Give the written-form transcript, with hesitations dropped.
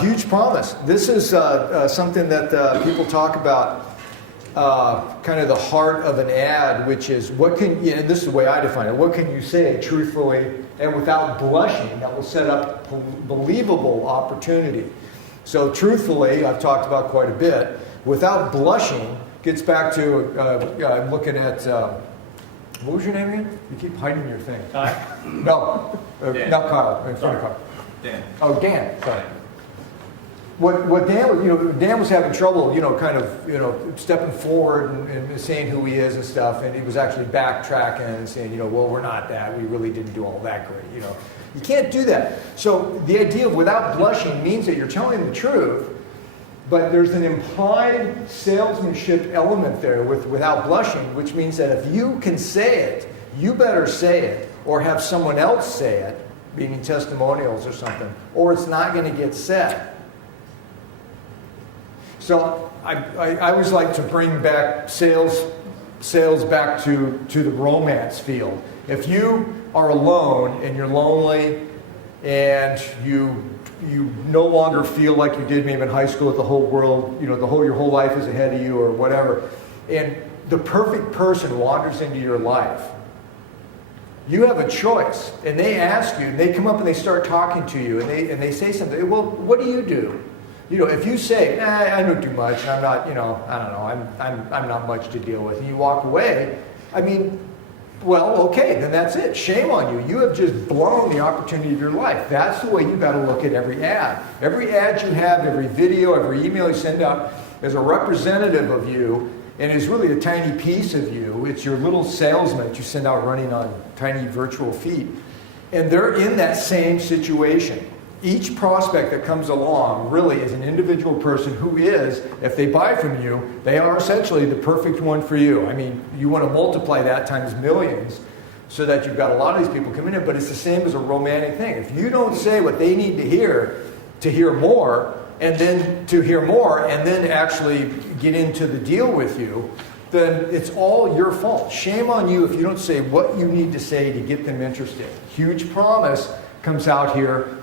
Huge promise. This is something that people talk about, kind of the heart of an ad, which is what can, and this is the way I define it, what can you say truthfully and without blushing that will set up believable opportunity. So truthfully, I've talked about quite a bit. Without blushing gets back to, I'm looking at, what was your name again? You keep hiding your thing. No, not Kyle, in front of Kyle. Dan. Oh, Dan, sorry. What Dan was, Dan was having trouble, kind of, stepping forward and saying who he is and stuff, and he was actually backtracking and saying, well, we're not that, we really didn't do all that great, You can't do that. So the idea of without blushing means that you're telling the truth, but there's an implied salesmanship element there without blushing, which means that if you can say it, you better say it, or have someone else say it, meaning testimonials or something, or it's not going to get said. So I always like to bring back sales back to the romance field. If you are alone and you're lonely and you no longer feel like you did maybe in high school with the whole world, your whole life is ahead of you or whatever, and the perfect person wanders into your life, you have a choice, and they ask you, and they come up and they start talking to you, and they say something. Well, what do you do? If you say, I don't do much, I'm not, I don't know, I'm not much to deal with, and you walk away, well, okay, then that's it. Shame on you. You have just blown the opportunity of your life. That's the way you got to look at every ad. Every ad you have, every video, every email you send out is a representative of you, and is really a tiny piece of you. It's your little salesman that you send out running on tiny virtual feet. And they're in that same situation. Each prospect that comes along really is an individual person who is, if they buy from you, they are essentially the perfect one for you. You want to multiply that times millions so that you've got a lot of these people coming in, but it's the same as a romantic thing. If you don't say what they need to hear more, and then to hear more, and then actually get into the deal with you, then it's all your fault. Shame on you if you don't say what you need to say to get them interested. Huge promise comes out here